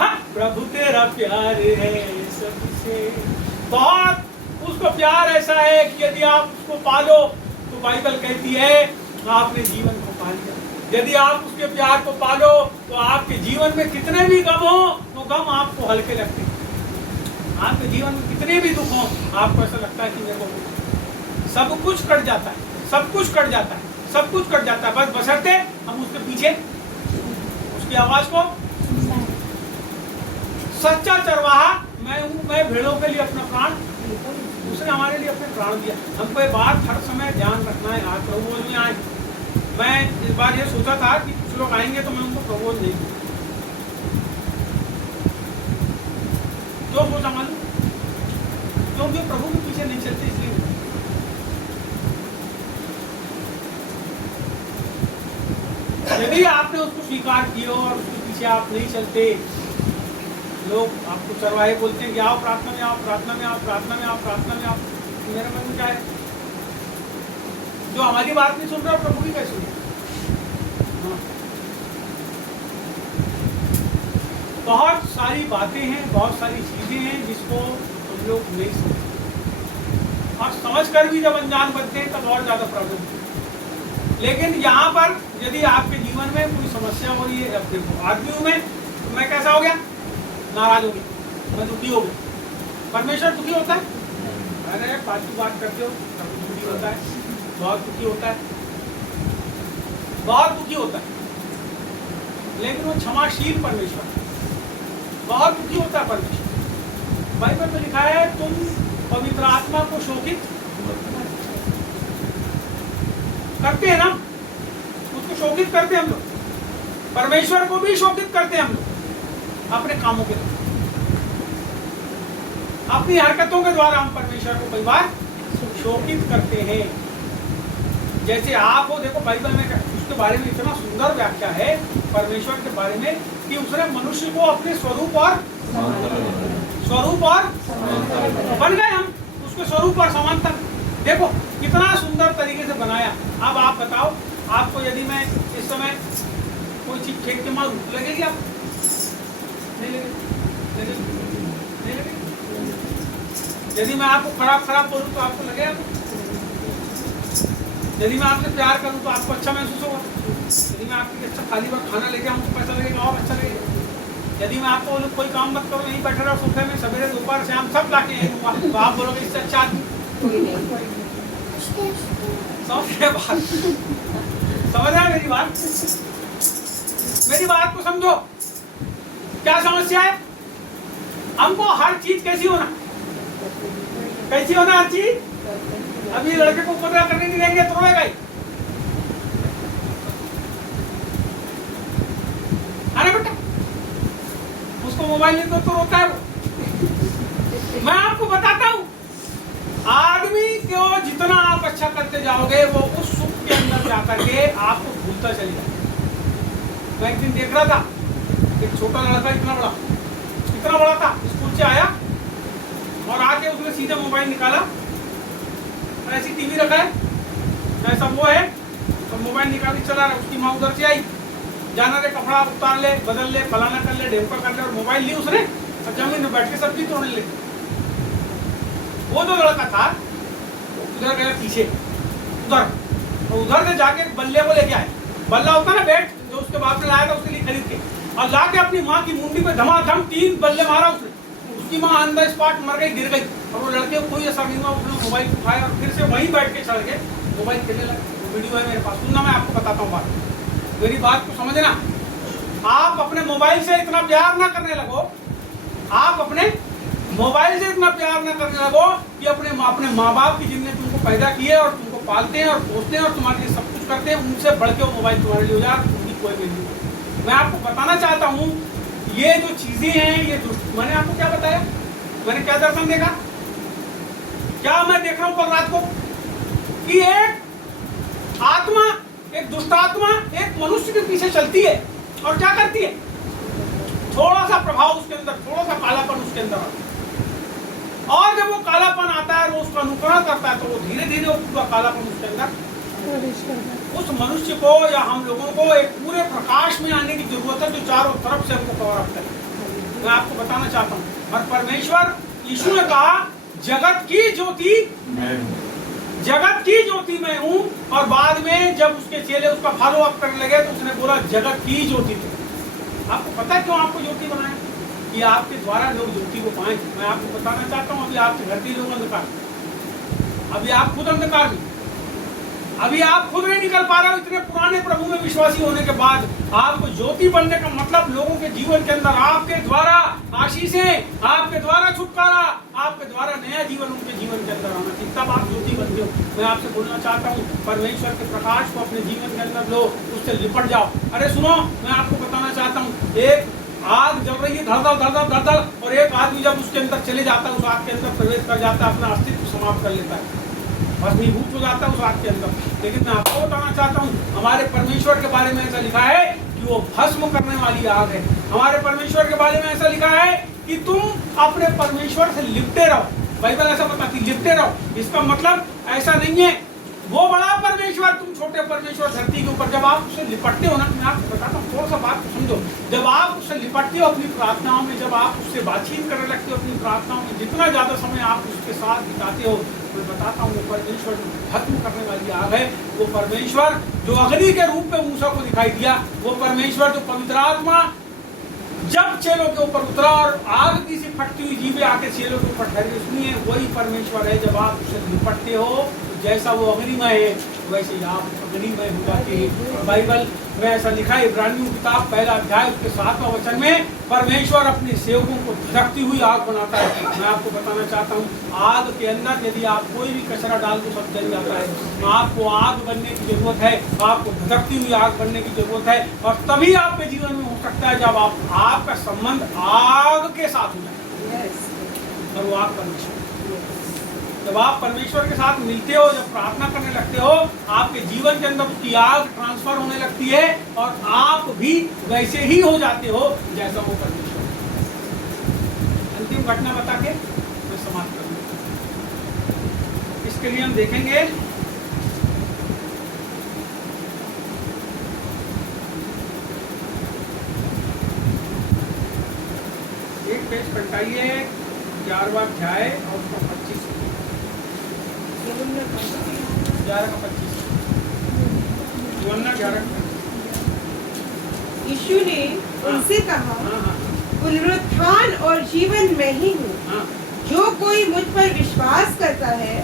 हाँ, प्रभु तेरा प्यार है सबसे। बहुत उसको प्यार ऐसा है कि यदि आप उसको पालो तो बाइबल कहती है आपने जीवन को पा लिया। यदि आप उसके प्यार को पालो तो आपके जीवन में कितने भी गम हो तो गम आपको हल्के लगते हैं। आपके जीवन में कितने भी दुख हो आपको ऐसा लगता है कि मेरे को सब कुछ कट जाता है, सब कुछ कट जाता है, सब कुछ कट जाता है, बस बशर्ते हम उसके पीछे उसकी आवाज को। सच्चा चरवाहा मैं हूँ, मैं भेड़ों के लिए अपना प्राण, उसने हमारे लिए अपने प्राण दिया। हमको ये बात हर समय ध्यान रखना है। आज प्रभुओं में आए, मैं इस बार ये सोचा था कि कुछ लोग आएंगे तो मैं उनको प्रभुओं नहीं दूंगा। क्यों सोचा मालूम? क्योंकि प्रभु के पीछे नहीं चलते इसलिए। यदि आपने उसको स्वीकार किया और उसके पीछे आप नहीं चलते, लोग आपको चरवाहे बोलते हैं कि आओ प्रार्थना में, आओ प्रार्थना में, आओ प्रार्थना में, आओ प्रार्थना में, आओ। मेरे मन में क्या है? जो हमारी बात नहीं सुन रहा प्रभु की कैसे सुने? बहुत सारी बातें हैं, बहुत सारी चीजें हैं जिसको हम लोग नहीं समझते, और समझकर भी जब अनजान बनते हैं तब और ज्यादा प्रॉब्लम होती है। लेकिन यहाँ पर यदि आपके जीवन में कोई समस्या हो रही है, देखो आदमियों में तो मैं कैसा हो गया, नाराज हो गया, मैं दुखी हो गया। परमेश्वर दुखी होता है? अरे फालतू बात करते हो, दुखी होता है, बहुत दुखी होता है, बहुत दुखी होता है, लेकिन वो क्षमाशील परमेश्वर है, बहुत दुखी होता है परमेश्वर। बाइबल में लिखा है तुम पवित्र आत्मा को शोकित करते हैं ना, उसको शोकित करते हैं हम लोग, परमेश्वर को भी शोकित करते हैं हम लोग अपने कामों के द्वारा, अपनी हरकतों के द्वारा हम परमेश्वर को कई बार शोकित करते हैं। जैसे आप हो, देखो बाइबल में उसके बारे में इतना सुंदर व्याख्या है परमेश्वर के बारे में कि उसने मनुष्य को अपने स्वरूप और बन गए हम उसके स्वरूप और समानता। देखो कितना सुंदर तरीके से बनाया। अब आप बताओ, आपको यदि मैं इस समय कोई चीज फेंक के मारूं लगेगी? आप नहीं लगेगी? यदि मैं आपको खराब बोलूं तो आपको लगेगा? यदि मैं आपसे प्यार करूं तो आपको अच्छा महसूस होगा? यदि मैं आपके अच्छा थाली पर खाना लेके आऊं तो कैसा लगेगा? और अच्छा लगेगा। यदि मैं आपको बोलूं कोई काम मत करो, यहीं बैठे रहो सोफे में, सवेरे दोपहर शाम सब लाके यहीं दूंगा, तो आप बोलोगे इससे अच्छा आदमी? समझ रहे मेरी बात? मेरी बात को समझो, क्या समस्या है? हमको हर चीज कैसी होना हर चीज। अभी लड़के को उपद्रव करने नहीं देंगे तो रोएगा ही, अरे बेटा उसको मोबाइल नहीं दो तो रोता है वो। मैं आपको बताता हूं, आदमी को जितना आप अच्छा करते जाओगे वो उस सुख के अंदर जाकर के आपको भूलता चलेगा। मैं एक दिन देख रहा था, एक छोटा लड़का इतना बड़ा था, स्कूल से आया और आके उसने सीधे मोबाइल निकाला, ऐसी टीवी रखा है, ऐसा वो है, तो मोबाइल निकाल के चला रहा। उसकी माँ उधर से आई, जाना रे कपड़ा उतार ले, बदल ले, फलाना कर ले, ढेमका कर ले, और मोबाइल ली उसने और जमीन में बैठ के सब्जी तोड़ने लगी। वो जो लड़का था उधर गया पीछे, उधर से जाके बल्ले को लेके आए। बल्ला होता ना बैट, जो उसके बाप ने लाया था उसके लिए खरीद के, और लाके अपनी माँ की मुंडी पे धमाधम 3 बल्ले मारा उसने। उसकी माँ अंदर स्पॉट मर गई, गिर गई, और वो लड़के को कोई असर नहीं हुआ। उसने मोबाइल उठाया और फिर से वहीं बैठ के चढ़ के मोबाइल खेलने लगे। वो वीडियो है मेरे पास, सुनना, मैं आपको बताता हूँ बात, मेरी बात को समझना। आप अपने मोबाइल से इतना प्यार ना करने लगो, आप अपने मोबाइल से इतना प्यार ना करने लगो कि अपने माँ बाप की जिनने तुमको पैदा किए और तुमको पालते हैं और पोसते हैं और तुम्हारे लिए सब कुछ करते हैं, उनसे बढ़ के वो मोबाइल तुम्हारे लिए हो जाए, उनकी कोई वैल्यू नहीं। मैं आपको बताना चाहता हूँ, ये जो चीजें हैं, ये जो मैंने आपको क्या बताया, मैंने क्या दर्शन देखा, क्या मैं देख रहा हूँ कल रात को कि एक आत्मा, एक दुष्ट आत्मा एक मनुष्य के पीछे चलती है और क्या करती है, थोड़ा सा प्रभाव उसके अंदर, थोड़ा सा कालापन उसके अंदर आता है, और जब वो कालापन आता है वो उसका अनुकरण करता है तो वो धीरे धीरे पूरा कालापन उसके अंदर, उस मनुष्य को या हम लोगों को एक पूरे प्रकाश में आने की जरूरत है जो चारों तरफ से हमको कवर अप करे। मैं आपको बताना चाहता हूँ, और परमेश्वर यीशु ने कहा जगत की ज्योति मैं हूँ, और बाद में जब उसके चेले उसका फॉलो अप करने लगे तो उसने बोला जगत की ज्योति तो। आपको पता है क्यों आपको ज्योति बनाया? कि आपके द्वारा लोग ज्योति को पाएं। मैं आपको बताना चाहता हूँ, अभी आपके घर के लोग अंधकार, अभी आप खुद अंधकार में, अभी आप खुद नहीं निकल पा रहे हो इतने पुराने प्रभु में विश्वासी होने के बाद। आपको ज्योति बनने का मतलब लोगों के जीवन के अंदर आपके द्वारा आशीषें, आपके द्वारा छुटकारा, आपके द्वारा नया जीवन उनके जीवन के अंदर आना चाहिए, तब आप ज्योति बनते हो। मैं आपसे बोलना चाहता हूँ, परमेश्वर के प्रकाश को अपने जीवन के अंदर लो, उससे लिपट जाओ। अरे सुनो, मैं आपको बताना चाहता हूँ, एक आग जल रही है धड़धड़, और एक आदमी जब उसके अंदर चले जाता है, उस आग के अंदर प्रवेश कर जाता है, अपना अस्तित्व समाप्त कर लेता है, भस्मीभूत हो जाता है उस आग के अंदर। लेकिन मैं आपको बताना चाहता हूँ, हमारे परमेश्वर के बारे में ऐसा लिखा है कि वो भस्म करने वाली आग है। हमारे परमेश्वर के बारे में ऐसा लिखा है कि तुम अपने परमेश्वर से लिपटे रहो। बाइबल ऐसा बताती, लिपटे रहो। इसका मतलब ऐसा नहीं है वो बड़ा परमेश्वर, तुम छोटे परमेश्वर धरती के ऊपर। जब आप उससे लिपटते हो ना, मैं आपको बताता हूँ, थोड़ा सा बात समझो। जब आप उससे लिपटते हो अपनी प्रार्थनाओं में, जब आप उससे बातचीत करने लगते हो अपनी प्रार्थनाओं में, जितना ज्यादा समय आप उसके साथ बिताते हो, मैं बताता हूँ वो परमेश्वर खत्म करने वाली आग है। वो परमेश्वर जो अग्नि के रूप में मूसा को दिखाई दिया, वो परमेश्वर जो पवित्र आत्मा जब चेलों के ऊपर उतरा और आग की सी फटती हुई जीभें आके चेलों के ऊपर ठहरी, सुनिए वही परमेश्वर है। जब आप उससे निपटते हो तो जैसा वो अग्निमय है वैसे ही आप अग्निमय हो जाते हैं। बाइबल में ऐसा लिखा है, इब्रानियों किताब 1 अध्याय उसके 7वां वचन में, परमेश्वर अपने सेवकों को धधकती हुई आग बनाता है। मैं आपको बताना चाहता हूँ, आग के अंदर यदि आप कोई भी कचरा डाल तो सब जल जाता है। आपको आग बनने की जरूरत है, आपको धधकती हुई आग बनने की जरूरत है, और तभी आपके जीवन में हो सकता है जब आपका संबंध आग के साथ हो जाए। और वो आग परमेश्वर, जब आप परमेश्वर के साथ मिलते हो, जब प्रार्थना करने लगते हो, आपके जीवन के अंदर उसकी आग ट्रांसफर होने लगती है और आप भी वैसे ही हो जाते हो जैसा वो परमेश्वर। अंतिम घटना बता के मैं समाप्त करूंगा। इसके लिए हम देखेंगे एक पेज पलटाइए, 11वां अध्याय और उसका 25 11 का 25 यीशु ने उनसे कहा, पुनरुत्थान और जीवन मैं ही हूँ। जो कोई मुझ पर विश्वास करता है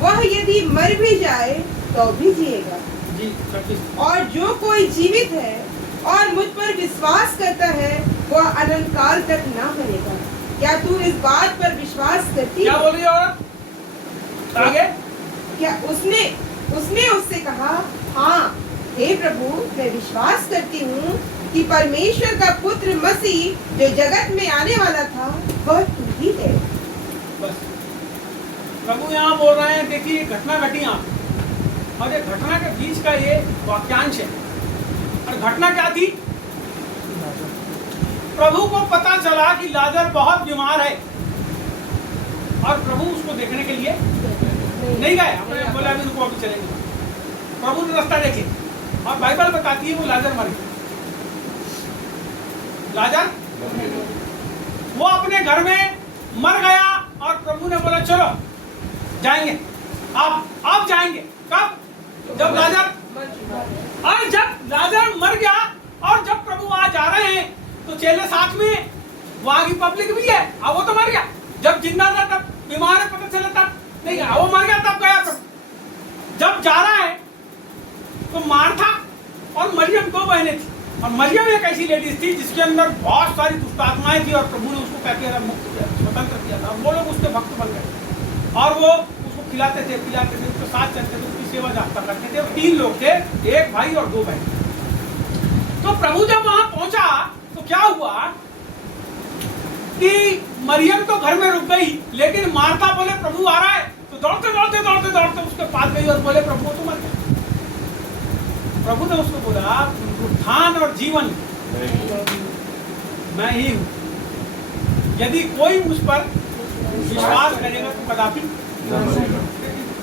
वह यदि मर भी जाए तो भी जिएगा, और जो कोई जीवित है और मुझ पर विश्वास करता है वह अनंत काल तक ना मरेगा। क्या तू इस बात पर विश्वास करती है? क्या बोल रही है औरत? आगे क्या उसने उससे कहा, हाँ हे प्रभु, मैं विश्वास करती हूँ कि परमेश्वर का पुत्र मसीह जो जगत में आने वाला था वह तू ही है। बस प्रभु यहाँ बोल रहे हैं, देखिए घटना घटी यहाँ, और ये घटना के बीच का ये वाक्यांश है। और घटना क्या थी? प्रभु को पता चला कि लाजर बहुत बीमार है, और प्रभु उसको देखने के लिए नहीं गए। हमने बोला अभी रुको, अभी चलेंगे। प्रभु ने रास्ता देखे, और बाइबल बताती है वो लाजर मर गया। लाजर वो अपने घर में मर गया, और प्रभु ने बोला चलो जाएंगे, आप जाएंगे। कब? जब लाजर, और जब लाजर मर गया और जब प्रभु वहां जा रहे हैं तो चेले साथ में, वहां की पब्लिक भी है। अब वो तो मर गया, जब जिंदा था तब बीमार है पता चला तब नहीं गया, वो मर गया तब गया प्रभु। जब जा रहा है तो मार्था और मरियम दो बहनें थी, और मरियम एक ऐसी लेडीज थी जिसके अंदर बहुत सारी दुष्ट आत्माएं थी, और प्रभु ने उसको क्या किया, मुक्त किया, स्वतंत्र किया था। वो लोग उसके भक्त बन गए, और वो उसको खिलाते थे, पिलाते थे, उसके साथ चलते थे, उसकी सेवा जाप्ता करते थे। 3 लोग थे, एक भाई और 2 बहन। तो प्रभु जब वहां पहुंचा तो क्या हुआ कि मरियम तो घर में रुक गई, लेकिन मार्था बोले प्रभु आ रहा है, तो दौड़ते दौड़ते दौड़ते दौड़ते उसके पास गई और बोले प्रभु तो मर गया। प्रभु ने उसको बोला, उत्थान और जीवन मैं ही हूँ, यदि कोई मुझ पर विश्वास करेगा तो कदापि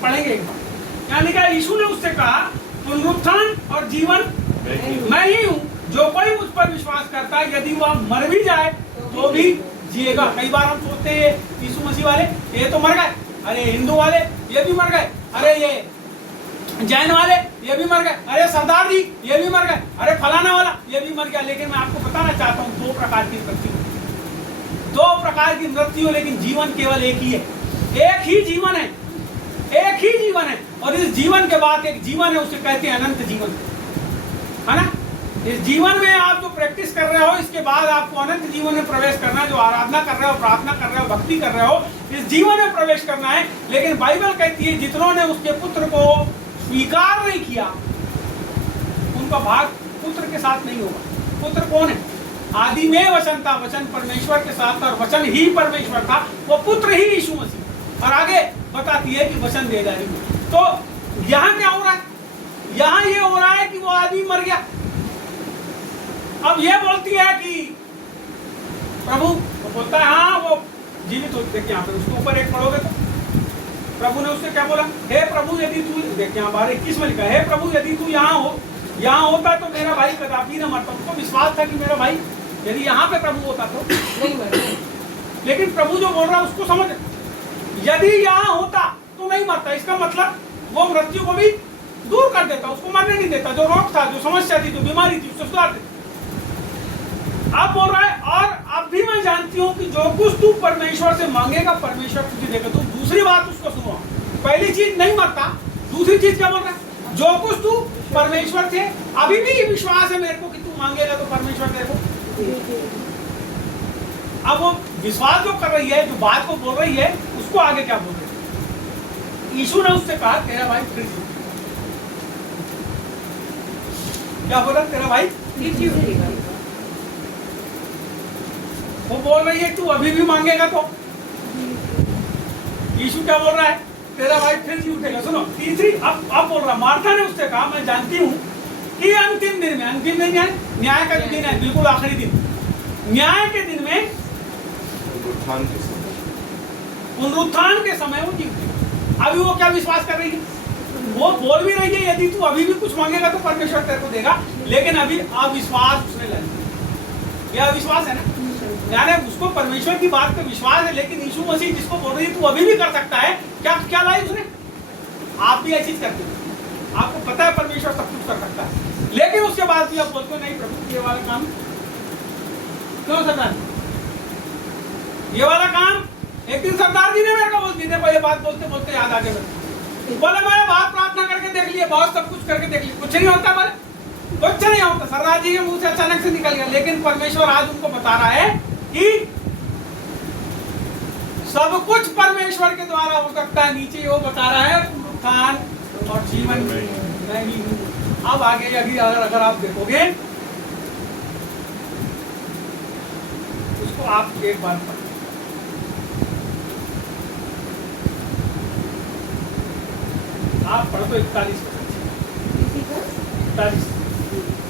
पढ़ेंगे एक बार। यानी कि यीशु ने उससे कहा, पुनरुत्थान और जीवन मैं ही हूँ, जो कोई मुझ पर विश्वास करता है यदि वह मर भी जाए तो भी जिएगा। कई बार हम सोचते हैं यीशु मसीह वाले ये तो मर गए, अरे हिंदू वाले ये भी मर गए, अरे ये जैन वाले ये भी मर गए, अरे सरदार जी ये भी मर गए, अरे फलाना वाला ये भी मर गया। लेकिन मैं आपको बताना चाहता हूँ 2 प्रकार की मृत्यु, 2 प्रकार की मृत्यु, लेकिन जीवन केवल एक ही है। एक ही जीवन है, एक ही जीवन है, और इस जीवन के बाद एक जीवन है, उसे कहते हैं अनंत जीवन, है ना। इस जीवन में आप जो प्रैक्टिस कर रहे हो, इसके बाद आपको अनंत जीवन में प्रवेश करना है। जो आराधना कर रहे हो, प्रार्थना कर रहे हो, भक्ति कर रहे हो, इस जीवन में प्रवेश करना है। लेकिन बाइबल कहती है जितनों ने उसके पुत्र को स्वीकार नहीं किया उनका भाग पुत्र के साथ नहीं होगा। पुत्र कौन है? आदि में वचन था, वचन परमेश्वर के साथ था, और वचन ही परमेश्वर था, वो पुत्र ही यीशु मसीह। और आगे बताती है कि वचन दे रही। तो यहाँ क्या हो रहा है? यहाँ ये हो रहा है कि वो आदमी मर गया, अब ये बोलती है कि प्रभु, वो बोलता है हाँ वो जीवित होते। देखिए यहाँ पे उसके ऊपर 1 पढ़ोगे तो प्रभु ने उससे क्या बोला, हे प्रभु यदि तू, देखिए यहाँ 12:21 में लिखा है, हे प्रभु यदि तू यहाँ होता तो मेरा भाई कदापि न मरता। उसको विश्वास था कि मेरा भाई यदि यहाँ पे प्रभु होता तो नहीं मरता। लेकिन प्रभु जो बोल रहा है उसको समझ, यदि यहाँ होता तो नहीं मरता, इसका मतलब वो मृत्यु को भी दूर कर देता, उसको मरने नहीं देता। जो रोग था, जो समस्या थी, जो बीमारी थी, उसको सुधार देता। अब बोल रहा है और अब भी मैं जानती हूँ कि जो कुछ तू परमेश्वर से मांगेगा परमेश्वर तुझे देगा। तू दूसरी बात उसको सुनो, पहली चीज नहीं मरता, दूसरी चीज क्या बोल रहा है, जो कुछ तू परमेश्वर से अभी भी विश्वास है मेरे को कि तू मांगेगा तो परमेश्वर तेरे को। अब वो विश्वास जो कर रही है, जो बात को बोल रही है, उसको आगे क्या बोल रही है। यीशु ने उससे कहा तेरा भाई फिर जी, क्या बोला, तेरा भाई फिर जी उठेगा। वो बोल रही है तू अभी भी मांगेगा तो। यीशु क्या बोल रहा है, तेरा भाई फिर जी उठेगा। सुनो तीसरी, अब बोल रहा, मार्था ने उससे कहा मैं जानती हूँ कि अंतिम दिन में, अंतिम दिन है न्याय का दिन है, बिल्कुल आखिरी दिन, न्याय के दिन में, पुनरुत्थान के समय वो जी उठेगा। अभी वो क्या विश्वास कर रही है, वो बोल भी रही है यदि तू अभी भी कुछ मांगेगा तो परमेश्वर तेरे को देगा, लेकिन अभी अविश्वास उसने लगा। यह अविश्वास है ना, यानी उसको परमेश्वर की बात पे विश्वास है, लेकिन यीशु मसीह जिसको बोल रही है तू अभी भी कर सकता है, क्या क्या लाई उसने। आप भी ऐसी चीज करते हो, आपको पता है परमेश्वर सब कुछ कर सकता है, लेकिन उसके बाद भी आप बोलते हो नहीं प्रभु ये वाला काम क्यों सरदार, ये वाला काम। एक दिन सरदार जी ने मेरे को बोल दी, देखो ये बात बोलते बोलते याद आ गया, बोले मैं बात प्रार्थना करके देख लिया, बहुत सब कुछ करके देख लिया, कुछ नहीं होता, बोले कुछ नहीं होता। सरदार जी के मुंह से अचानक से निकल गया, लेकिन परमेश्वर आज उनको बता रहा है कि सब कुछ परमेश्वर के द्वारा हो सकता है। नीचे वो बता रहा है पुनरुत्थान और जीवन मैं ही हूं। अब आगे अगर आप देखोगे उसको, आप एक बार पढ़ो, आप पढ़ो तो 41।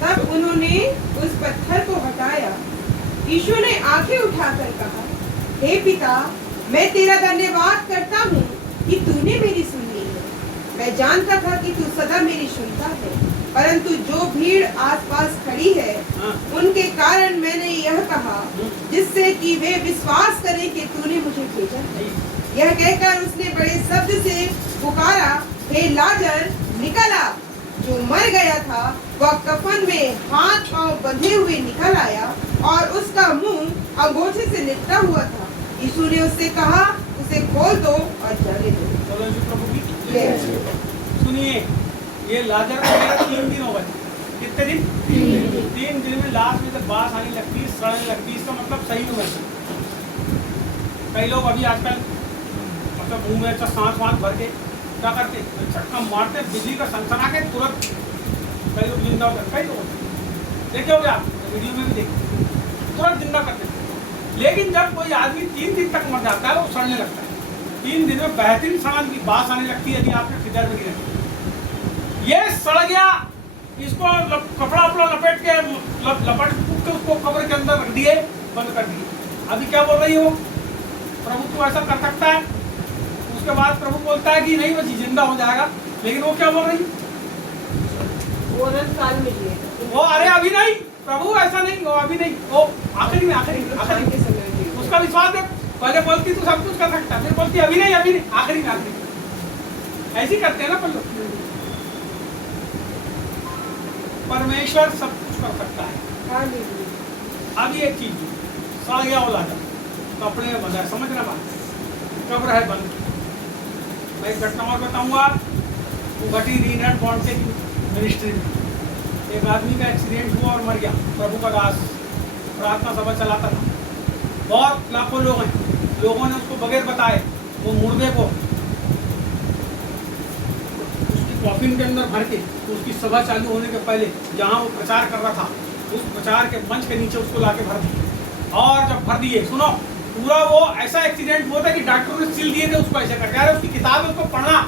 तब उन्होंने उस पत्थर को हटाया। यीशु ने आंखें उठाकर कहा, हे पिता, मैं तेरा धन्यवाद करता हूँ कि तूने मेरी सुनी है। मैं जानता था कि तू सदा मेरी सुनता है, परंतु जो भीड़ आसपास खड़ी है उनके कारण मैंने यह कहा, जिससे कि वे विश्वास करें कि तूने मुझे भेजा है। यह कहकर उसने बड़े शब्द से पुकारा, हे लाजर निकल आ। जो मर गया था वह कफन में हाथ पांव बंधे हुए निकल आया और उसका मुंह अंगूठे से लिपटा हुआ था। यीशु ने उससे कहा, उसे खोल दो और जाने दो। चलो यीशु प्रभु की सुनिए, ये लाजर को मेरा 3 दिन हो गए। कितने दिन? 3 दिन में लास्ट में जब बात आने लगती, सड़ने लगती, इसका मतलब सही हो गया। कई लोग अभी आजकल मतलब मुंह में सांस वास भर के क्या करते, झटका मारते, बिजली का सनसना के तुरंत कई लोग जिंदा होते, कई लोग देखे होगे आप वीडियो में भी देखे, तुरंत जिंदा करते। लेकिन जब कोई आदमी 3 दिन तक मर जाता है वो सड़ने लगता है। 3 दिन में बेहतरीन सड़न की बात आने लगती है, यदि आपने फिगर में गिरे। ये सड़ गया, इसको कपड़ा वपड़ा लपेट के लपट के उसको कब्र के अंदर रख दिए, बंद कर दिए। अभी क्या बोल रही हो, प्रभु तू ऐसा कर सकता है। उसके बाद प्रभु बोलता है कि नहीं वो जिंदा हो जाएगा, लेकिन वो क्या बोल रही, वो अनंत काल में जिएगा। वो अरे अभी नहीं, प्रभु ऐसा नहीं, वो अभी नहीं, वो आखिरी में, आखिरी के समय उसका विश्वास देख। पहले बोलती तू सब कुछ कर सकता, फिर बोलती अभी नहीं, अभी नहीं, आखिरी में, आखिरी में। ऐसी करते हैं ना पर लोग। परमेश्वर सब कुछ कर सकता है। अब ये चीज सड़ गया वो लाजर, कपड़े में बंधा है, समझ रहा बात, कब्र है बंद। मैं एक घटना और बताऊंगा, वो घटी रीनल्ड बॉन्ड के मिनिस्ट्री में। एक आदमी का एक्सीडेंट हुआ और मर गया, प्रभु का दास प्रार्थना सभा चलाता था, बहुत लाखों लोग हैं, लोगों ने उसको बगैर बताए वो मुर्दे को उसकी कॉफिन के अंदर भर के, उसकी सभा चालू होने के पहले जहाँ वो प्रचार कर रहा था उस प्रचार के मंच के नीचे उसको लाके भर दिए। और जब भर दिए, सुनो, पूरा वो ऐसा एक्सीडेंट हुआ था कि डॉक्टरों ने सील दिए थे उसको, ऐसे करके। यार उसकी किताब है उसको पढ़ना,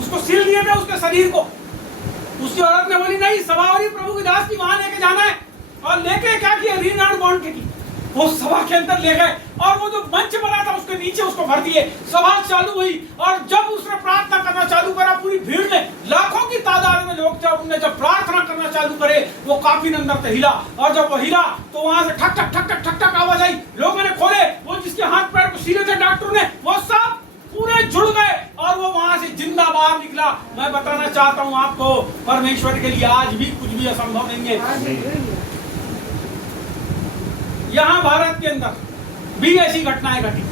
उसको सील दिए थे उसके शरीर को। उसकी औरत ने बोली नहीं, सभा वाली प्रभु के दास की वहां लेके जाना है, और लेके क्या किया, रीनल्ड बॉन्ड की वो सभा के अंदर ले गए और वो जो मंच बना था उसके नीचे उसको भर दिए। सभा चालू हुई और जब उसने प्रार्थना करना चालू करा, पूरी भीड़ ने, लाखों की तादाद में लोग जब प्रार्थना करना चालू करे, वो काफी अंदर से हिला, और जब वो हिला तो वहां से ठक ठक ठक ठक ठक ठक आवाज आई। लोगों ने खोले, वो जिसके हाथ पैर को सीले थे डॉक्टर ने, वो सब पूरे जुड़ गए और वो वहां से जिंदा बाहर निकला। मैं बताना चाहता हूँ आपको, परमेश्वर के लिए आज भी कुछ भी असंभव नहीं है। यहाँ भारत के अंदर भी ऐसी घटनाएं घटी।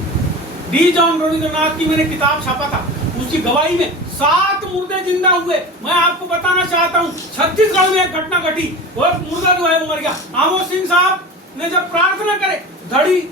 डी जॉन रविंद्रनाथ की मैंने किताब छापा था, उसकी गवाही में 7 मुर्दे जिंदा हुए। मैं आपको बताना चाहता हूँ, छत्तीसगढ़ में एक घटना घटी, वो मुर्दा जो है वो मर गया। आमोद सिंह साहब ने जब प्रार्थना करे, धड़ी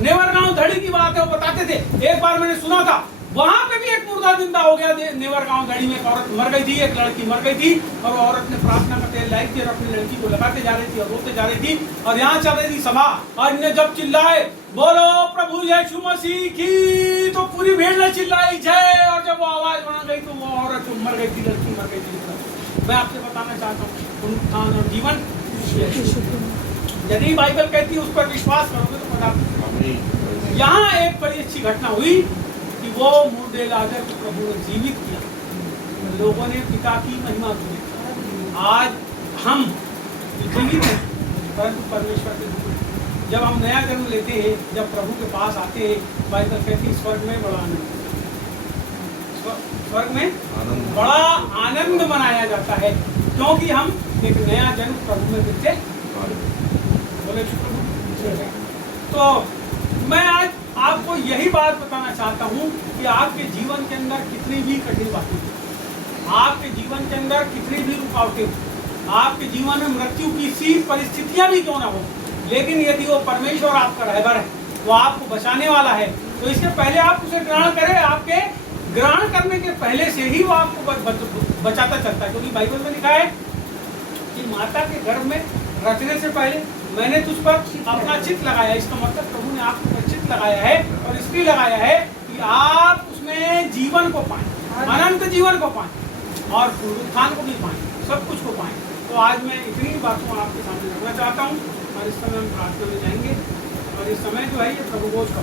नेवरगांव धड़ी की बात है, वो बताते थे, एक बार मैंने सुना था वहां पे भी एक मुर्दा जिंदा हो गया। नेवरगांव धड़ी में एक औरत मर गई थी, एक लड़की मर गई थी, और वो औरत ने प्रार्थना करते लाइक थी और अपनी लड़की को लगाते जा रही थी और रोते जा रही थी, और यहाँ चल रही थी सभा, और इन्हें जब चिल्लाए बोलो प्रभु यीशु मसीह की, तो पूरी भीड़ ने चिल्लाई जय, और जब वो आवाज बना गई तो वो औरत मर गई थी, लड़की मर गई थी। मैं आपसे बताना चाहता हूँ, पुनरुत्थान और जीवन, यदि बाइबल कहती है उस पर विश्वास करोगे तो पता। यहाँ एक बड़ी अच्छी घटना हुई कि वो मुर्दे लाजर को प्रभु ने जीवित किया, लोगों ने पिता की महिमा की। आज हम जीवित हैं, परंतु परमेश्वर के दूर। जब हम नया जन्म लेते हैं, जब प्रभु के पास आते हैं, बाइबल कहती है स्वर्ग में बड़ा आनंद, स्वर्ग में बड़ा आनंद मनाया जाता है, क्योंकि हम एक नया जन्म प्रभु में मिलते। बोले प्रभु। तो मैं आज आपको यही बात बताना चाहता हूँ कि आपके जीवन के अंदर कितनी भी कठिन बातें, आपके जीवन के अंदर कितनी भी रुकावटें, आपके जीवन में मृत्यु की सी परिस्थितियां भी क्यों ना हो, लेकिन यदि वो परमेश्वर आपका रहबर है, वो आपको बचाने वाला है, तो इसके पहले आप उसे ग्रहण करें। आपके ग्रहण करने के पहले से ही वो आपको बचाता चलता है, क्योंकि बाइबल में लिखा है कि माता के गर्भ में रचने से पहले मैंने तुझ पर अपना चित्त लगाया। इसका मतलब प्रभु ने आपको चित्त लगाया है, और इसलिए लगाया है कि आप उसमें जीवन को पाएं, अनंत जीवन को पाएं, और पुनरुत्थान को भी पाएं, सब कुछ को पाएं। तो आज मैं इतनी बातों आपके सामने रखना चाहता हूँ, और इस समय हम प्रार्थना में जाएंगे, और इस समय जो है ये प्रभु भोज का